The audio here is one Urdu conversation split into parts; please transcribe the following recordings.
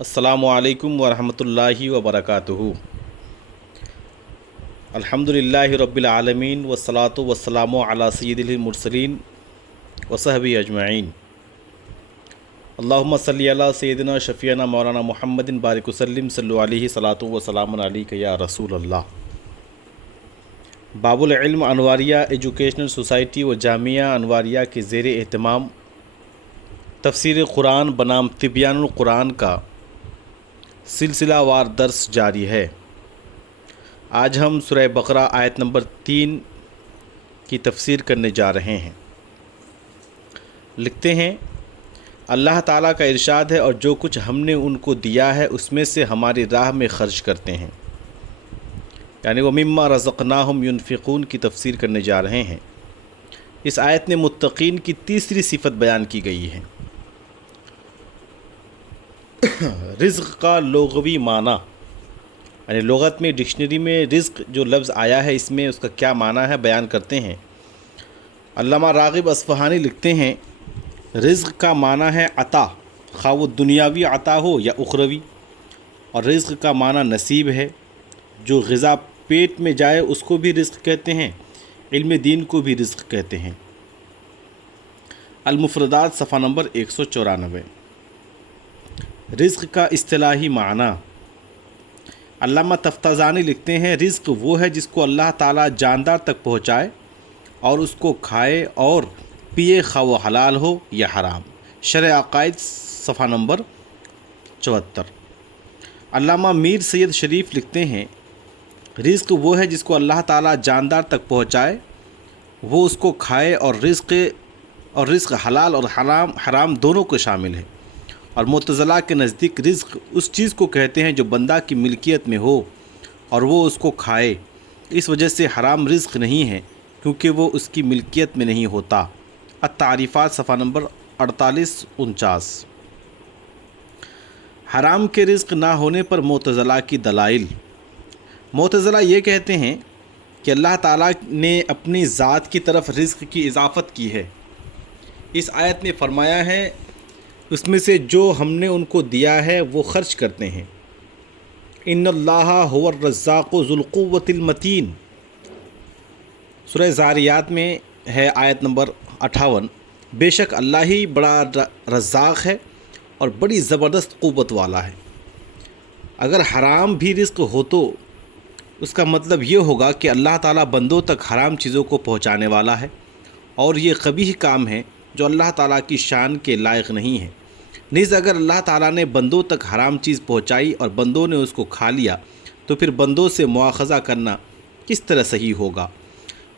السلام علیکم ورحمۃ اللہ وبرکاتہ۔ الحمدللہ رب العالمین والصلاة والسلام علی سید المرسلین وصحبہ اجمعین۔ اللہم صلی علی سیدنا شفیعنا مولانا محمد بارک وسلم صلی علیہ صلاۃ وسلام علیک یا رسول اللہ۔ باب العلم انواریہ ایجوکیشنل سوسائٹی و جامعہ انواریہ کے زیر اہتمام تفسیر قرآن بنام تبیان القرآن کا سلسلہ وار درس جاری ہے۔ آج ہم سورہ بقرہ آیت نمبر 3 کی تفسیر کرنے جا رہے ہیں۔ لکھتے ہیں، اللہ تعالیٰ کا ارشاد ہے، اور جو کچھ ہم نے ان کو دیا ہے اس میں سے ہماری راہ میں خرچ کرتے ہیں، یعنی وَمِمَّا رَزَقْنَاهُمْ يُنْفِقُونَ کی تفسیر کرنے جا رہے ہیں۔ اس آیت میں متقین کی تیسری صفت بیان کی گئی ہے۔ رزق کا لغوی معنی، یعنی لغت میں ڈکشنری میں رزق جو لفظ آیا ہے اس میں اس کا کیا معنی ہے بیان کرتے ہیں۔ علامہ راغب اصفہانی لکھتے ہیں، رزق کا معنی ہے عطا، خواہ وہ دنیاوی عطا ہو یا اخروی، اور رزق کا معنی نصیب ہے۔ جو غذا پیٹ میں جائے اس کو بھی رزق کہتے ہیں، علم دین کو بھی رزق کہتے ہیں۔ المفردات صفحہ نمبر 194۔ رزق کا اصطلاحی معنی، علامہ تفتازانی لکھتے ہیں، رزق وہ ہے جس کو اللہ تعالیٰ جاندار تک پہنچائے اور اس کو کھائے اور پیے، خواہ وہ حلال ہو یا حرام۔ شرح عقائد صفحہ نمبر 74۔ علامہ میر سید شریف لکھتے ہیں، رزق وہ ہے جس کو اللہ تعالیٰ جاندار تک پہنچائے، وہ اس کو کھائے، اور رزق حلال اور حرام دونوں کو شامل ہے۔ اور معتزلہ کے نزدیک رزق اس چیز کو کہتے ہیں جو بندہ کی ملکیت میں ہو اور وہ اس کو کھائے، اس وجہ سے حرام رزق نہیں ہے کیونکہ وہ اس کی ملکیت میں نہیں ہوتا۔ التعریفات صفحہ نمبر 48-49۔ حرام کے رزق نہ ہونے پر معتزلہ کی دلائل۔ معتزلہ یہ کہتے ہیں کہ اللہ تعالیٰ نے اپنی ذات کی طرف رزق کی اضافت کی ہے۔ اس آیت میں فرمایا ہے اس میں سے جو ہم نے ان کو دیا ہے وہ خرچ کرتے ہیں۔ ان اللہ هو الرزاق ذو القوۃ المتین، سورہ زاریات میں ہے آیت نمبر 58۔ بے شک اللہ ہی بڑا رزاق ہے اور بڑی زبردست قوت والا ہے۔ اگر حرام بھی رزق ہو تو اس کا مطلب یہ ہوگا کہ اللہ تعالیٰ بندوں تک حرام چیزوں کو پہنچانے والا ہے، اور یہ قبیح کام ہے جو اللہ تعالیٰ کی شان کے لائق نہیں ہے۔ نیز اگر اللہ تعالیٰ نے بندوں تک حرام چیز پہنچائی اور بندوں نے اس کو کھا لیا تو پھر بندوں سے مواخذہ کرنا کس طرح صحیح ہوگا؟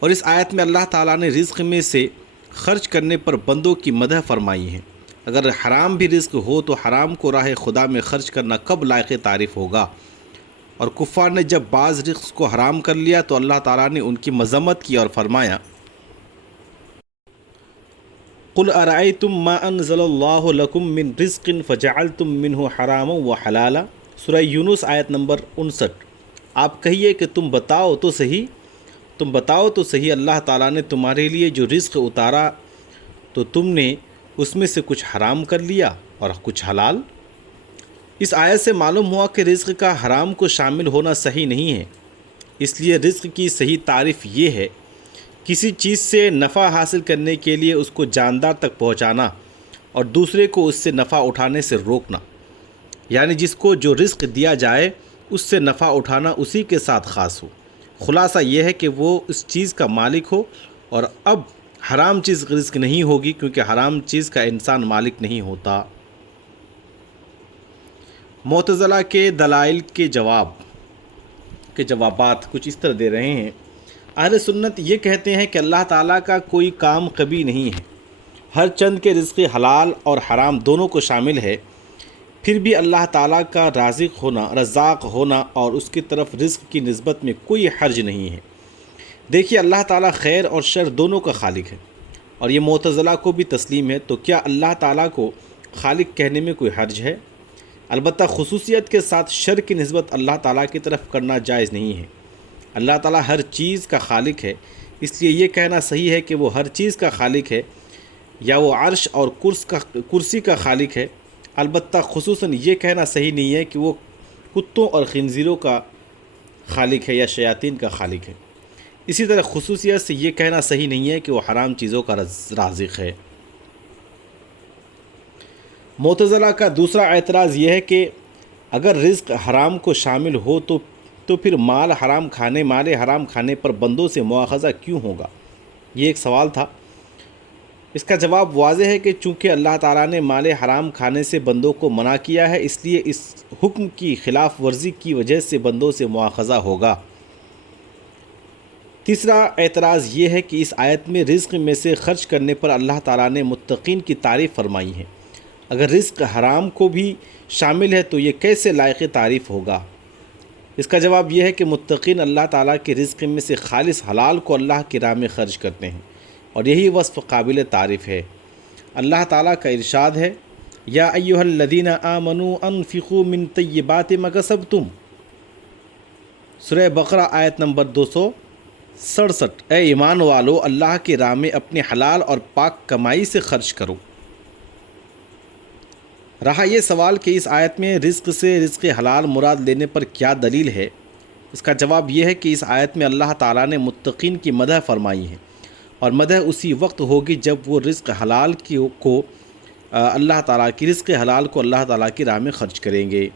اور اس آیت میں اللہ تعالیٰ نے رزق میں سے خرچ کرنے پر بندوں کی مدح فرمائی ہے۔ اگر حرام بھی رزق ہو تو حرام کو راہ خدا میں خرچ کرنا کب لائق تعریف ہوگا؟ اور کفار نے جب بعض رزق کو حرام کر لیا تو اللہ تعالیٰ نے ان کی مذمت کی اور فرمایا، قل ارأیتم ما انزل اللہ لکم من رزق فجعلتم منہ حراما وحلالا، سورہ یونس آیت نمبر 59۔ آپ کہیے کہ تم بتاؤ تو صحیح اللہ تعالیٰ نے تمہارے لیے جو رزق اتارا تو تم نے اس میں سے کچھ حرام کر لیا اور کچھ حلال۔ اس آیت سے معلوم ہوا کہ رزق کا حرام کو شامل ہونا صحیح نہیں ہے۔ اس لیے رزق کی صحیح تعریف یہ ہے، کسی چیز سے نفع حاصل کرنے کے لیے اس کو جاندار تک پہنچانا اور دوسرے کو اس سے نفع اٹھانے سے روکنا، یعنی جس کو جو رزق دیا جائے اس سے نفع اٹھانا اسی کے ساتھ خاص ہو۔ خلاصہ یہ ہے کہ وہ اس چیز کا مالک ہو، اور اب حرام چیز رزق نہیں ہوگی کیونکہ حرام چیز کا انسان مالک نہیں ہوتا۔ معتزلہ کے دلائل کے جوابات کچھ اس طرح دے رہے ہیں۔ اہل سنت یہ کہتے ہیں کہ اللہ تعالیٰ کا کوئی کام کبھی نہیں ہے، ہر چند کے رزق حلال اور حرام دونوں کو شامل ہے، پھر بھی اللہ تعالیٰ کا رزاق ہونا اور اس کی طرف رزق کی نسبت میں کوئی حرج نہیں ہے۔ دیکھیے، اللہ تعالیٰ خیر اور شر دونوں کا خالق ہے، اور یہ معتزلہ کو بھی تسلیم ہے، تو کیا اللہ تعالیٰ کو خالق کہنے میں کوئی حرج ہے؟ البتہ خصوصیت کے ساتھ شر کی نسبت اللہ تعالیٰ کی طرف کرنا جائز نہیں ہے۔ اللہ تعالیٰ ہر چیز کا خالق ہے، اس لیے یہ کہنا صحیح ہے کہ وہ ہر چیز کا خالق ہے، یا وہ عرش اور کرسی کا خالق ہے۔ البتہ خصوصاً یہ کہنا صحیح نہیں ہے کہ وہ کتوں اور خنزیروں کا خالق ہے یا شیاطین کا خالق ہے۔ اسی طرح خصوصیت سے یہ کہنا صحیح نہیں ہے کہ وہ حرام چیزوں کا رازق ہے۔ معتزلہ کا دوسرا اعتراض یہ ہے کہ اگر رزق حرام کو شامل ہو تو پھر مال حرام کھانے پر بندوں سے مواخذہ کیوں ہوگا؟ یہ ایک سوال تھا۔ اس کا جواب واضح ہے کہ چونکہ اللہ تعالیٰ نے مال حرام کھانے سے بندوں کو منع کیا ہے، اس لیے اس حکم کی خلاف ورزی کی وجہ سے بندوں سے مواخذہ ہوگا۔ تیسرا اعتراض یہ ہے کہ اس آیت میں رزق میں سے خرچ کرنے پر اللہ تعالیٰ نے متقین کی تعریف فرمائی ہے۔ اگر رزق حرام کو بھی شامل ہے تو یہ کیسے لائق تعریف ہوگا؟ اس کا جواب یہ ہے کہ متقین اللہ تعالیٰ کے رزق میں سے خالص حلال کو اللہ کی راہ میں خرچ کرتے ہیں، اور یہی وصف قابل تعریف ہے۔ اللہ تعالیٰ کا ارشاد ہے، یا ایھا الذین آمنوا انفقوا من طیبات ما کسبتم، سورہ بقرہ آیت نمبر 267۔ اے ایمان والو، اللہ کی راہ میں اپنی حلال اور پاک کمائی سے خرچ کرو۔ رہا یہ سوال کہ اس آیت میں رزق سے رزق حلال مراد لینے پر کیا دلیل ہے، اس کا جواب یہ ہے کہ اس آیت میں اللہ تعالیٰ نے متقین کی مدح فرمائی ہے، اور مدح اسی وقت ہوگی جب وہ رزق حلال کو اللہ تعالیٰ کی راہ میں خرچ کریں گے۔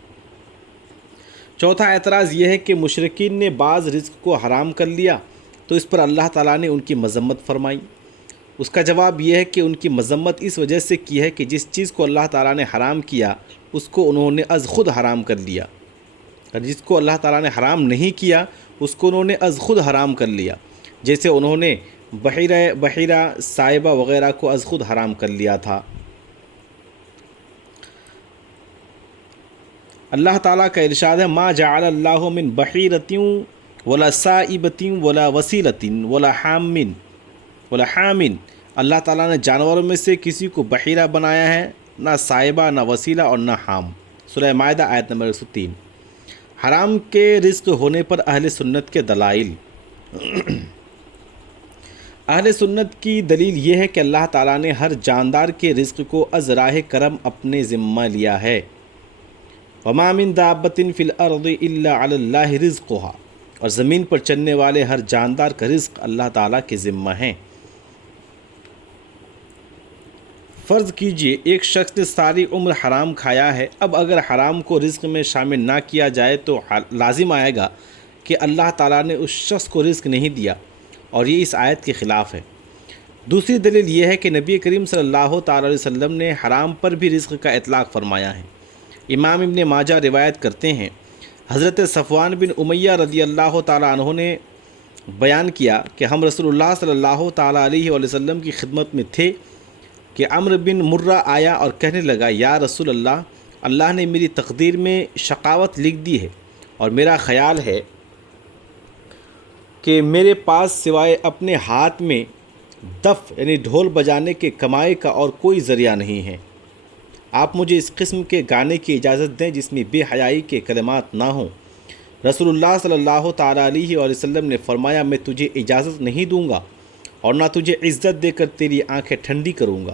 چوتھا اعتراض یہ ہے کہ مشرکین نے بعض رزق کو حرام کر لیا تو اس پر اللہ تعالیٰ نے ان کی مذمت فرمائی۔ اس کا جواب یہ ہے کہ ان کی مذمت اس وجہ سے کی ہے کہ جس چیز کو اللہ تعالیٰ نے حرام کیا اس کو انہوں نے از خود حرام کر لیا، اور جس کو اللہ تعالیٰ نے حرام نہیں کیا اس کو انہوں نے از خود حرام کر لیا، جیسے انہوں نے بحیرہ سائبہ وغیرہ کو از خود حرام کر لیا تھا۔ اللہ تعالیٰ کا ارشاد ہے، ما جعل اللہ من بحیرۃ ولا سائبۃ ولا وسیلۃ ولا حام۔ اللہ تعالیٰ نے جانوروں میں سے کسی کو بحیرہ بنایا ہے، نہ سائبہ، نہ وسیلہ اور نہ حام۔ سورہ مائدہ آیت نمبر 103۔ حرام کے رزق ہونے پر اہل سنت کے دلائل۔ اہل سنت کی دلیل یہ ہے کہ اللہ تعالیٰ نے ہر جاندار کے رزق کو از راہ کرم اپنے ذمہ لیا ہے۔ وما من دابۃ فی الارض الا علی اللہ رزقها، اور زمین پر چلنے والے ہر جاندار کا رزق اللہ تعالیٰ کے ذمہ ہے۔ فرض کیجئے ایک شخص نے ساری عمر حرام کھایا ہے، اب اگر حرام کو رزق میں شامل نہ کیا جائے تو لازم آئے گا کہ اللہ تعالیٰ نے اس شخص کو رزق نہیں دیا، اور یہ اس آیت کے خلاف ہے۔ دوسری دلیل یہ ہے کہ نبی کریم صلی اللہ تعالیٰ علیہ وسلم نے حرام پر بھی رزق کا اطلاق فرمایا ہے۔ امام ابن ماجہ روایت کرتے ہیں، حضرت صفوان بن امیہ رضی اللہ تعالیٰ عنہ نے بیان کیا کہ ہم رسول اللہ صلی اللہ تعالیٰ علیہ وسلم کی خدمت میں تھے کہ عمرو بن مرہ آیا اور کہنے لگا، یا رسول اللہ، اللہ نے میری تقدیر میں شقاوت لکھ دی ہے، اور میرا خیال ہے کہ میرے پاس سوائے اپنے ہاتھ میں دف یعنی ڈھول بجانے کے کمائی کا اور کوئی ذریعہ نہیں ہے۔ آپ مجھے اس قسم کے گانے کی اجازت دیں جس میں بے حیائی کے کلمات نہ ہوں۔ رسول اللہ صلی اللہ تعالیٰ علیہ وسلم نے فرمایا، میں تجھے اجازت نہیں دوں گا اور نہ تجھے عزت دے کر تیری آنکھیں ٹھنڈی کروں گا۔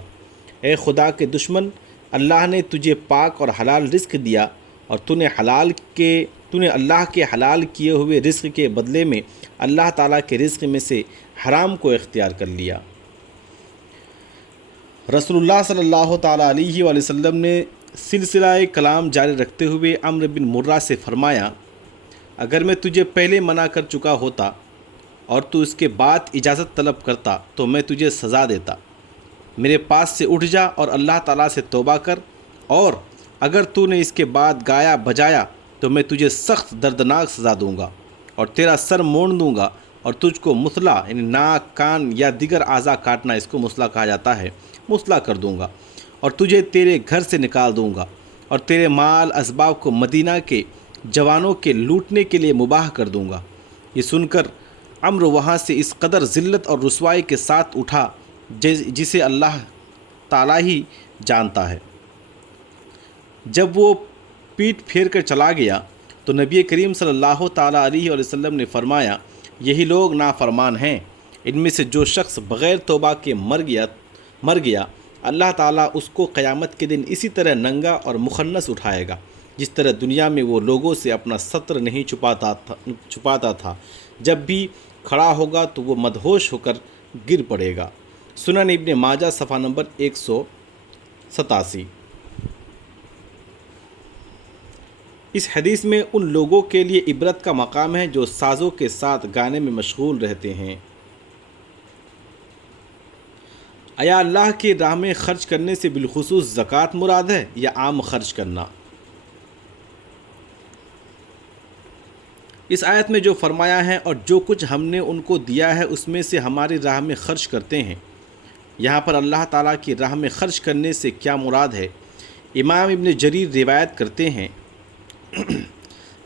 اے خدا کے دشمن، اللہ نے تجھے پاک اور حلال رزق دیا، اور تو نے اللہ کے حلال کیے ہوئے رزق کے بدلے میں اللہ تعالیٰ کے رزق میں سے حرام کو اختیار کر لیا۔ رسول اللہ صلی اللہ تعالیٰ علیہ وآلہ وسلم نے سلسلہ کلام جاری رکھتے ہوئے عمرو بن مرہ سے فرمایا، اگر میں تجھے پہلے منع کر چکا ہوتا اور تو اس کے بعد اجازت طلب کرتا تو میں تجھے سزا دیتا۔ میرے پاس سے اٹھ جا اور اللہ تعالیٰ سے توبہ کر، اور اگر تو نے اس کے بعد گایا بجایا تو میں تجھے سخت دردناک سزا دوں گا، اور تیرا سر مونڈ دوں گا، اور تجھ کو مثلا یعنی ناک، کان یا دیگر اعضاء کاٹنا، اس کو مثلا کہا جاتا ہے، مثلا کر دوں گا، اور تجھے تیرے گھر سے نکال دوں گا، اور تیرے مال اسباب کو مدینہ کے جوانوں کے لوٹنے کے لیے مباح کر دوں گا۔ یہ سن کر عمرو وہاں سے اس قدر ذلت اور رسوائی کے ساتھ اٹھا جسے اللہ تعالیٰ ہی جانتا ہے۔ جب وہ پیٹ پھیر کر چلا گیا تو نبی کریم صلی اللہ تعالیٰ علیہ وسلم نے فرمایا، یہی لوگ نافرمان ہیں، ان میں سے جو شخص بغیر توبہ کے مر گیا اللہ تعالیٰ اس کو قیامت کے دن اسی طرح ننگا اور مخنث اٹھائے گا جس طرح دنیا میں وہ لوگوں سے اپنا ستر نہیں چھپاتا تھا، جب بھی کھڑا ہوگا تو وہ مدہوش ہو کر گر پڑے گا۔ سنن ابن ماجہ صفحہ نمبر 187۔ اس حدیث میں ان لوگوں کے لیے عبرت کا مقام ہے جو سازوں کے ساتھ گانے میں مشغول رہتے ہیں۔ آیا اللہ کی راہ میں خرچ کرنے سے بالخصوص زکوٰۃ مراد ہے یا عام خرچ کرنا؟ اس آیت میں جو فرمایا ہے اور جو کچھ ہم نے ان کو دیا ہے اس میں سے ہماری راہ میں خرچ کرتے ہیں، یہاں پر اللہ تعالیٰ کی راہ میں خرچ کرنے سے کیا مراد ہے؟ امام ابن جریر روایت کرتے ہیں،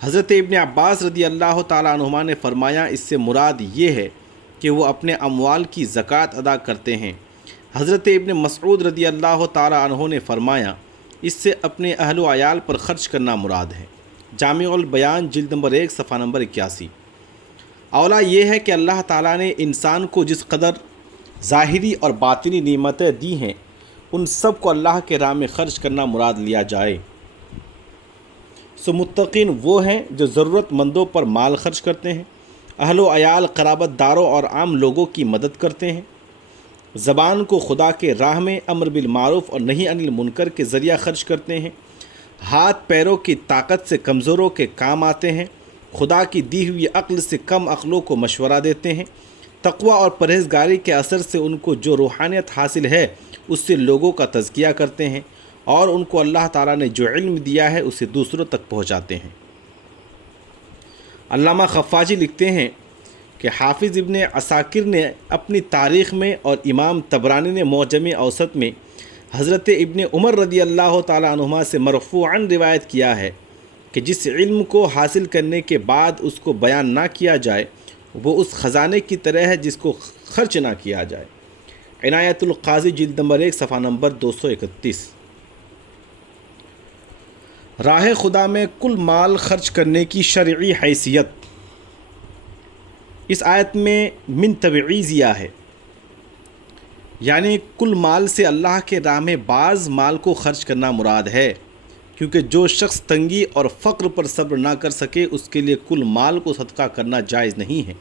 حضرت ابن عباس رضی اللہ تعالیٰ عنہما نے فرمایا اس سے مراد یہ ہے کہ وہ اپنے اموال کی زکوٰۃ ادا کرتے ہیں۔ حضرت ابن مسعود رضی اللہ تعالیٰ عنہ نے فرمایا اس سے اپنے اہل و عیال پر خرچ کرنا مراد ہے۔ جامع البیان جلد نمبر 1 صفحہ نمبر 81۔ اولا یہ ہے کہ اللہ تعالیٰ نے انسان کو جس قدر ظاہری اور باطنی نعمتیں دی ہیں ان سب کو اللہ کے راہ میں خرچ کرنا مراد لیا جائے۔ متقین وہ ہیں جو ضرورت مندوں پر مال خرچ کرتے ہیں، اہل و عیال، قرابت داروں اور عام لوگوں کی مدد کرتے ہیں، زبان کو خدا کے راہ میں امر بالمعروف اور نہی عن المنکر کے ذریعہ خرچ کرتے ہیں، ہاتھ پیروں کی طاقت سے کمزوروں کے کام آتے ہیں، خدا کی دی ہوئی عقل سے کم عقلوں کو مشورہ دیتے ہیں، تقوی اور پرہیزگاری کے اثر سے ان کو جو روحانیت حاصل ہے اس سے لوگوں کا تزکیہ کرتے ہیں، اور ان کو اللہ تعالیٰ نے جو علم دیا ہے اسے دوسروں تک پہنچاتے ہیں۔ علامہ خفاجی لکھتے ہیں کہ حافظ ابن عساکر نے اپنی تاریخ میں اور امام طبرانی نے معجم اوسط میں حضرت ابن عمر رضی اللہ تعالیٰ عنہما سے مرفوعاً روایت کیا ہے کہ جس علم کو حاصل کرنے کے بعد اس کو بیان نہ کیا جائے وہ اس خزانے کی طرح ہے جس کو خرچ نہ کیا جائے۔ عنایت القاضی جلد نمبر 1 صفحہ نمبر 231۔ راہ خدا میں کل مال خرچ کرنے کی شرعی حیثیت اس آیت میں من تبعیضیہ ہے، یعنی کل مال سے اللہ کے راہ میں بعض مال کو خرچ کرنا مراد ہے، کیونکہ جو شخص تنگی اور فقر پر صبر نہ کر سکے اس کے لیے کل مال کو صدقہ کرنا جائز نہیں ہے،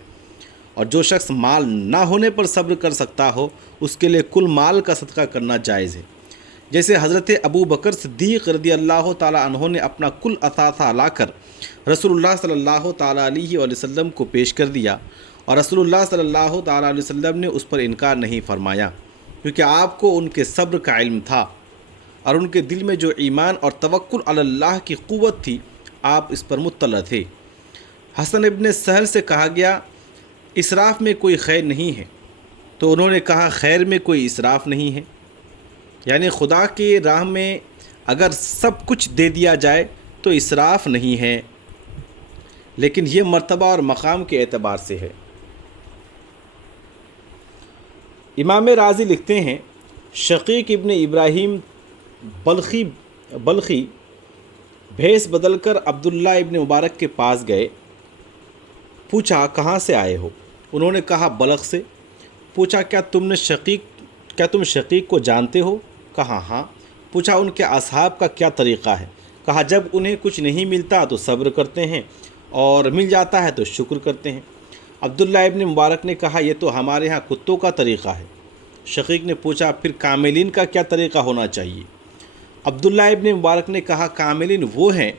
اور جو شخص مال نہ ہونے پر صبر کر سکتا ہو اس کے لیے کل مال کا صدقہ کرنا جائز ہے۔ جیسے حضرت ابو بکر صدیق رضی اللہ تعالیٰ عنہ نے اپنا کل اثاثہ لا کر رسول اللہ صلی اللہ تعالیٰ علیہ وآلہ وسلم کو پیش کر دیا، اور رسول اللہ صلی اللہ تعالیٰ علیہ وسلم نے اس پر انکار نہیں فرمایا، کیونکہ آپ کو ان کے صبر کا علم تھا اور ان کے دل میں جو ایمان اور توکل علی اللہ کی قوت تھی آپ اس پر مطلع تھے۔ حسن ابن سہل سے کہا گیا اسراف میں کوئی خیر نہیں ہے، تو انہوں نے کہا خیر میں کوئی اسراف نہیں ہے، یعنی خدا کی راہ میں اگر سب کچھ دے دیا جائے تو اسراف نہیں ہے، لیکن یہ مرتبہ اور مقام کے اعتبار سے ہے۔ امام رازی لکھتے ہیں شقیق ابن ابراہیم بلخی بھیس بدل کر عبداللہ ابن مبارک کے پاس گئے، پوچھا کہاں سے آئے ہو؟ انہوں نے کہا بلخ سے۔ پوچھا کیا تم شقیق کو جانتے ہو؟ کہا ہاں۔ پوچھا ان کے اصحاب کا کیا طریقہ ہے؟ کہا جب انہیں کچھ نہیں ملتا تو صبر کرتے ہیں اور مل جاتا ہے تو شکر کرتے ہیں۔ عبداللہ ابن مبارک نے کہا یہ تو ہمارے ہاں کتوں کا طریقہ ہے۔ شقیق نے پوچھا پھر کاملین کا کیا طریقہ ہونا چاہیے؟ عبداللہ ابن مبارک نے کہا کاملین وہ ہیں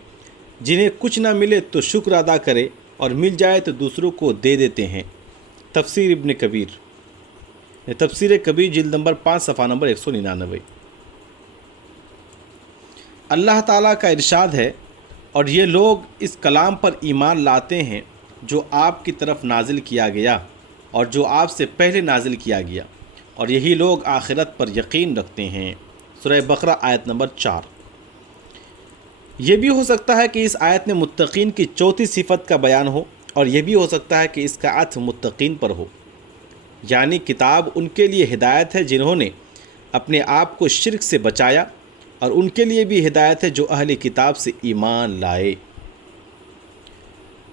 جنہیں کچھ نہ ملے تو شکر ادا کرے اور مل جائے تو دوسروں کو دے دیتے ہیں۔ تفسیر ابن کبیر، تفسیر کبیر جلد نمبر 5 صفحہ نمبر 199۔ اللہ تعالیٰ کا ارشاد ہے اور یہ لوگ اس کلام پر ایمان لاتے ہیں جو آپ کی طرف نازل کیا گیا اور جو آپ سے پہلے نازل کیا گیا، اور یہی لوگ آخرت پر یقین رکھتے ہیں۔ سورہ بقرہ آیت نمبر 4۔ یہ بھی ہو سکتا ہے کہ اس آیت میں متقین کی چوتھی صفت کا بیان ہو، اور یہ بھی ہو سکتا ہے کہ اس کا عطف متقین پر ہو، یعنی کتاب ان کے لیے ہدایت ہے جنہوں نے اپنے آپ کو شرک سے بچایا، اور ان کے لیے بھی ہدایت ہے جو اہل کتاب سے ایمان لائے۔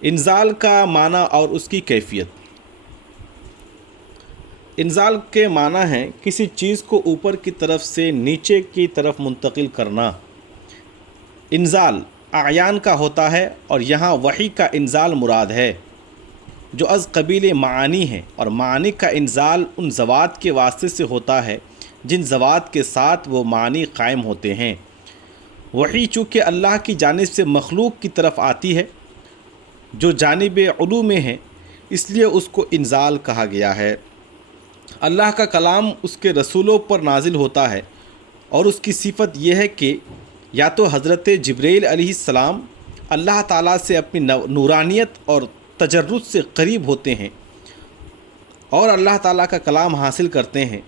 انزال کا معنی اور اس کی کیفیت۔ انزال کے معنی ہیں کسی چیز کو اوپر کی طرف سے نیچے کی طرف منتقل کرنا۔ انزال اعیان کا ہوتا ہے اور یہاں وحی کا انزال مراد ہے جو از قبیل معانی ہیں، اور معانی کا انزال ان ذوات کے واسطے سے ہوتا ہے جن ذوات کے ساتھ وہ معانی قائم ہوتے ہیں۔ وحی چونکہ اللہ کی جانب سے مخلوق کی طرف آتی ہے جو جانب علو میں ہے، اس لیے اس کو انزال کہا گیا ہے۔ اللہ کا کلام اس کے رسولوں پر نازل ہوتا ہے، اور اس کی صفت یہ ہے کہ یا تو حضرت جبرائیل علیہ السلام اللہ تعالیٰ سے اپنی نورانیت اور تجرد سے قریب ہوتے ہیں اور اللہ تعالیٰ کا کلام حاصل کرتے ہیں،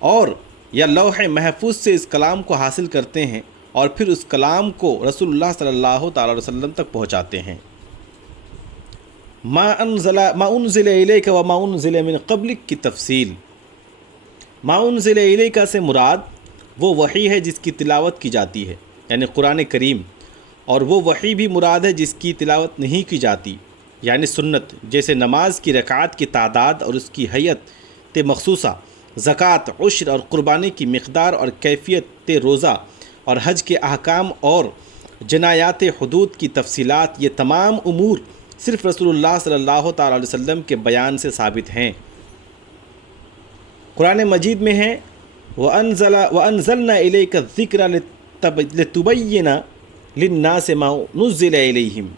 اور یا لوح محفوظ سے اس کلام کو حاصل کرتے ہیں اور پھر اس کلام کو رسول اللہ صلی اللہ تعالیٰ علیہ وسلم تک پہنچاتے ہیں۔ ما انزل الیک وما انزل من قبلک کی تفصیل۔ ما انزل الیک سے مراد وہ وحی ہے جس کی تلاوت کی جاتی ہے، یعنی قرآن کریم، اور وہ وحی بھی مراد ہے جس کی تلاوت نہیں کی جاتی، یعنی سنت، جیسے نماز کی رکعات کی تعداد اور اس کی حیت مخصوصہ، زکوٰۃ، عشر اور قربانی کی مقدار اور کیفیت روزہ، اور حج کے احکام اور جنایات حدود کی تفصیلات، یہ تمام امور صرف رسول اللہ صلی اللہ تعالیٰ علیہ وسلم کے بیان سے ثابت ہیں۔ قرآن مجید میں ہے وَأَنزَلْنَا إِلَيْكَ الذِّكْرَ لِتُبَيِّنَ لِلنَّاسِ مَا نُزِّلَ إِلَيْهِمْ،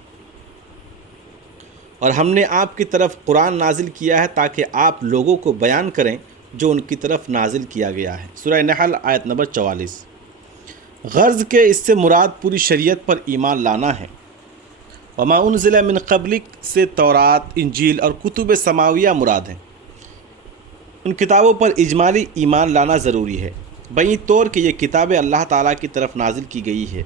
اور ہم نے آپ کی طرف قرآن نازل کیا ہے تاکہ آپ لوگوں کو بیان کریں جو ان کی طرف نازل کیا گیا ہے۔ سورہ نحل آیت نمبر 44۔ غرض کے اس سے مراد پوری شریعت پر ایمان لانا ہے۔ وما انزل من قبلک سے تورات، انجیل اور کتب سماویہ مراد ہیں۔ ان کتابوں پر اجمالی ایمان لانا ضروری ہے، بئی طور کہ یہ کتابیں اللہ تعالیٰ کی طرف نازل کی گئی ہے،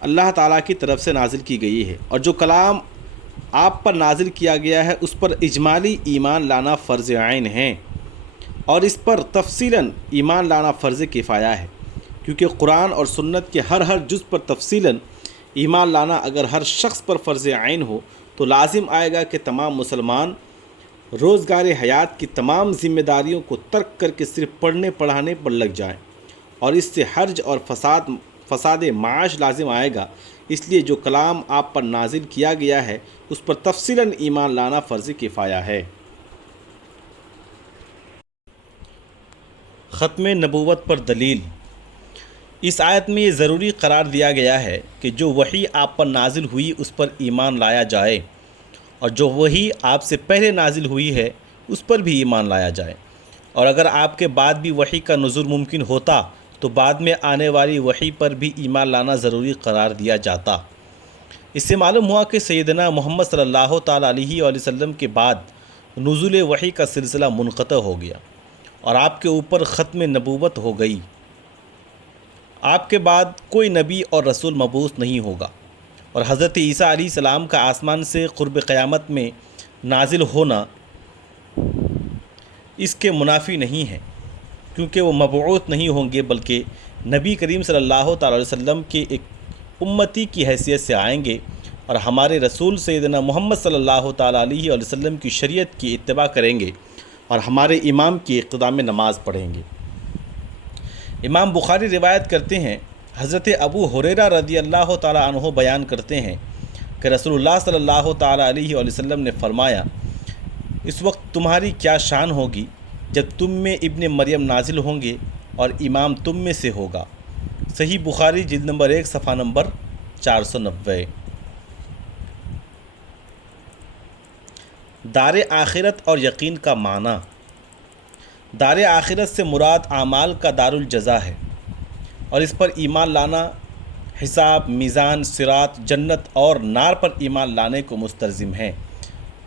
اللہ تعالیٰ کی طرف سے نازل کی گئی ہے، اور جو کلام آپ پر نازل کیا گیا ہے اس پر اجمالی ایمان لانا فرض عین ہے، اور اس پر تفصیلاً ایمان لانا فرض کفایہ ہے، کیونکہ قرآن اور سنت کے ہر جز پر تفصیلاً ایمان لانا اگر ہر شخص پر فرض عین ہو تو لازم آئے گا کہ تمام مسلمان روزگار حیات کی تمام ذمہ داریوں کو ترک کر کے صرف پڑھنے پڑھانے پر لگ جائیں، اور اس سے حرج اور فساد معاش لازم آئے گا۔ اس لیے جو کلام آپ پر نازل کیا گیا ہے اس پر تفصیلاً ایمان لانا فرض کفایہ ہے۔ ختم نبوت پر دلیل۔ اس آیت میں یہ ضروری قرار دیا گیا ہے کہ جو وحی آپ پر نازل ہوئی اس پر ایمان لایا جائے، اور جو وحی آپ سے پہلے نازل ہوئی ہے اس پر بھی ایمان لایا جائے، اور اگر آپ کے بعد بھی وحی کا نزول ممکن ہوتا تو بعد میں آنے والی وحی پر بھی ایمان لانا ضروری قرار دیا جاتا۔ اس سے معلوم ہوا کہ سیدنا محمد صلی اللہ تعالیٰ علیہ وآلہ وسلم کے بعد نزول وحی کا سلسلہ منقطع ہو گیا اور آپ کے اوپر ختم نبوت ہو گئی۔ آپ کے بعد کوئی نبی اور رسول مبعوث نہیں ہوگا، اور حضرت عیسیٰ علیہ السلام کا آسمان سے قرب قیامت میں نازل ہونا اس کے منافی نہیں ہے، کیونکہ وہ مبعوث نہیں ہوں گے بلکہ نبی کریم صلی اللہ تعالیٰ علیہ وسلم کے ایک امتی کی حیثیت سے آئیں گے، اور ہمارے رسول سیدنا محمد صلی اللہ تعالیٰ علیہ وآلہ وسلم کی شریعت کی اتباع کریں گے اور ہمارے امام کی اقتداء میں نماز پڑھیں گے۔ امام بخاری روایت کرتے ہیں، حضرت ابو ہریرہ رضی اللہ تعالیٰ عنہ بیان کرتے ہیں کہ رسول اللہ صلی اللہ تعالیٰ علیہ وآلہ وسلم نے فرمایا، اس وقت تمہاری کیا شان ہوگی جب تم میں ابن مریم نازل ہوں گے اور امام تم میں سے ہوگا۔ صحیح بخاری جلد نمبر 1 صفحہ نمبر 490۔ دار آخرت اور یقین کا معنی۔ دار آخرت سے مراد اعمال کا دار الجزا ہے، اور اس پر ایمان لانا حساب، میزان، صراط، جنت اور نار پر ایمان لانے کو مستلزم ہے،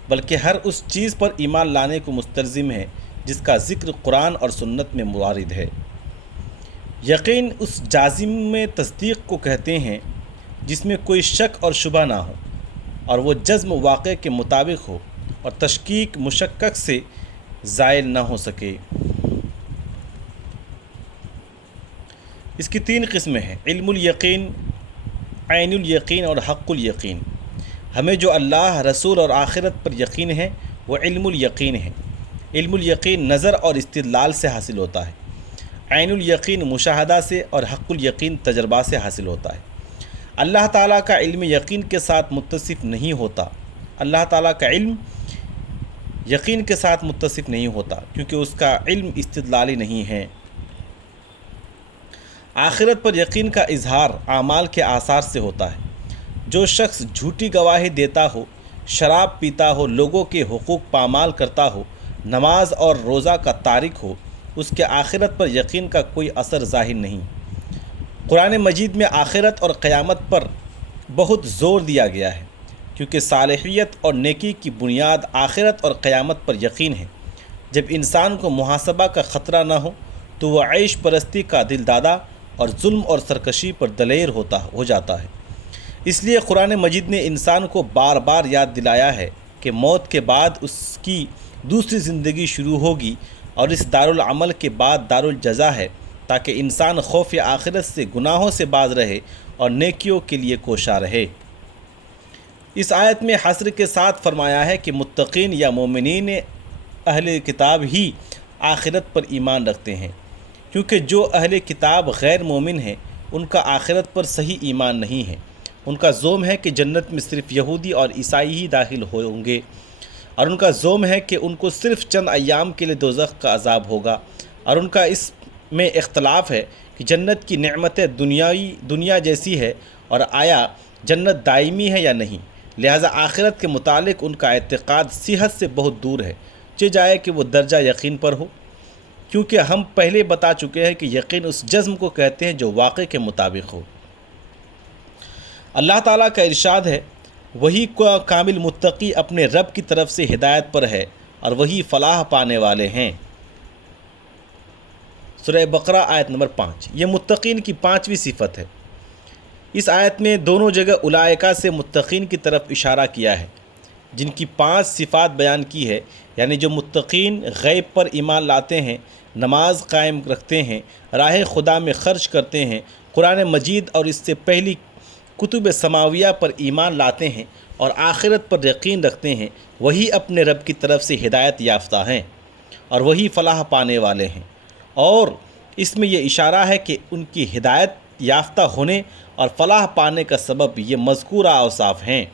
بلکہ ہر اس چیز پر ایمان لانے کو مستلزم ہے جس کا ذکر قرآن اور سنت میں وارد ہے۔ یقین اس جازم میں تصدیق کو کہتے ہیں جس میں کوئی شک اور شبہ نہ ہو، اور وہ جزم واقع کے مطابق ہو اور تشکیک مشکک سے زائل نہ ہو سکے۔ اس کی 3 قسمیں ہیں: علم الیقین، عین الیقین اور حق الیقین۔ ہمیں جو اللہ، رسول اور آخرت پر یقین ہے وہ علم الیقین ہے، علم الیقین نظر اور استدلال سے حاصل ہوتا ہے، عین الیقین مشاہدہ سے اور حق الیقین تجربہ سے حاصل ہوتا ہے۔ اللہ تعالیٰ کا علم یقین کے ساتھ متصف نہیں ہوتا، اللہ تعالیٰ کا علم یقین کے ساتھ متصف نہیں ہوتا کیونکہ اس کا علم استدلالی نہیں ہے۔ آخرت پر یقین کا اظہار اعمال کے آثار سے ہوتا ہے۔ جو شخص جھوٹی گواہی دیتا ہو، شراب پیتا ہو، لوگوں کے حقوق پامال کرتا ہو، نماز اور روزہ کا تارک ہو، اس کے آخرت پر یقین کا کوئی اثر ظاہر نہیں۔ قرآن مجید میں آخرت اور قیامت پر بہت زور دیا گیا ہے کیونکہ صالحیت اور نیکی کی بنیاد آخرت اور قیامت پر یقین ہے۔ جب انسان کو محاسبہ کا خطرہ نہ ہو تو وہ عیش پرستی کا دل دادا اور ظلم اور سرکشی پر دلیر ہو جاتا ہے۔ اس لیے قرآن مجید نے انسان کو بار بار یاد دلایا ہے کہ موت کے بعد اس کی دوسری زندگی شروع ہوگی اور اس دارالعمل کے بعد دارالجزا ہے، تاکہ انسان خوف آخرت سے گناہوں سے باز رہے اور نیکیوں کے لیے کوشاں رہے۔ اس آیت میں حصر کے ساتھ فرمایا ہے کہ متقین یا مومنین اہل کتاب ہی آخرت پر ایمان رکھتے ہیں، کیونکہ جو اہل کتاب غیر مومن ہیں ان کا آخرت پر صحیح ایمان نہیں ہے۔ ان کا زعم ہے کہ جنت میں صرف یہودی اور عیسائی ہی داخل ہوں گے، اور ان کا زعم ہے کہ ان کو صرف چند ایام کے لیے دوزخ کا عذاب ہوگا، اور ان کا اس میں اختلاف ہے کہ جنت کی نعمتیں دنیا جیسی ہے اور آیا جنت دائمی ہے یا نہیں۔ لہذا آخرت کے متعلق ان کا اعتقاد صحت سے بہت دور ہے، جائے کہ وہ درجہ یقین پر ہو، کیونکہ ہم پہلے بتا چکے ہیں کہ یقین اس جزم کو کہتے ہیں جو واقع کے مطابق ہو۔ اللہ تعالیٰ کا ارشاد ہے، وہی کامل متقی اپنے رب کی طرف سے ہدایت پر ہے اور وہی فلاح پانے والے ہیں۔ سورہ بقرہ آیت نمبر 5۔ یہ متقین کی 5ویں صفت ہے۔ اس آیت میں دونوں جگہ اولئکہ سے متقین کی طرف اشارہ کیا ہے، جن کی 5 صفات بیان کی ہے، یعنی جو متقین غیب پر ایمان لاتے ہیں، نماز قائم رکھتے ہیں، راہ خدا میں خرچ کرتے ہیں، قرآن مجید اور اس سے پہلی کتب سماویہ پر ایمان لاتے ہیں اور آخرت پر یقین رکھتے ہیں، وہی اپنے رب کی طرف سے ہدایت یافتہ ہیں اور وہی فلاح پانے والے ہیں۔ اور اس میں یہ اشارہ ہے کہ ان کی ہدایت یافتہ ہونے اور فلاح پانے کا سبب یہ مذکورہ اوصاف ہیں،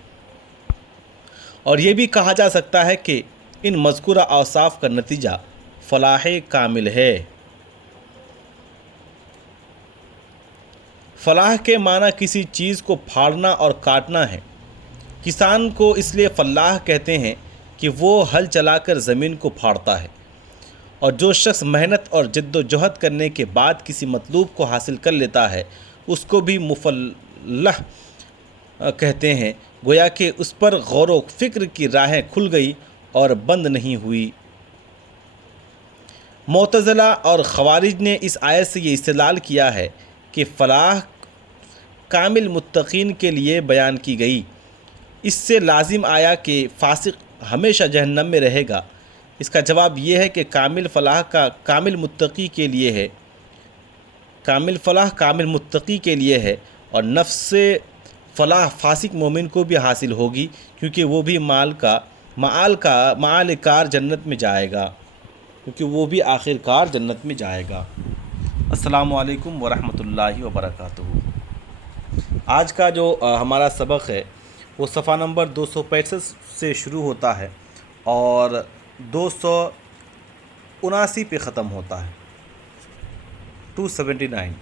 اور یہ بھی کہا جا سکتا ہے کہ ان مذکورہ اوصاف کا نتیجہ فلاح کامل ہے۔ فلاح کے معنی کسی چیز کو پھاڑنا اور کاٹنا ہے۔ کسان کو اس لیے فلاح کہتے ہیں کہ وہ ہل چلا کر زمین کو پھاڑتا ہے، اور جو شخص محنت اور جد و جہد کرنے کے بعد کسی مطلوب کو حاصل کر لیتا ہے اس کو بھی مفلح کہتے ہیں، گویا کہ اس پر غور و فکر کی راہیں کھل گئی اور بند نہیں ہوئی۔ معتزلہ اور خوارج نے اس آیت سے یہ استدلال کیا ہے کہ فلاح کامل متقین کے لیے بیان کی گئی، اس سے لازم آیا کہ فاسق ہمیشہ جہنم میں رہے گا۔ اس کا جواب یہ ہے کہ کامل فلاح کا کامل متقی کے لیے ہے، کامل فلاح کامل متقی کے لیے ہے، اور نفس فلاح فاسق مومن کو بھی حاصل ہوگی، کیونکہ وہ بھی معال کار جنت میں جائے گا، کیونکہ وہ بھی آخر کار جنت میں جائے گا۔ السلام علیکم ورحمۃ اللہ وبرکاتہ۔ آج کا جو ہمارا سبق ہے وہ صفحہ نمبر 265 سے شروع ہوتا ہے اور 279 پہ ختم ہوتا ہے، 279۔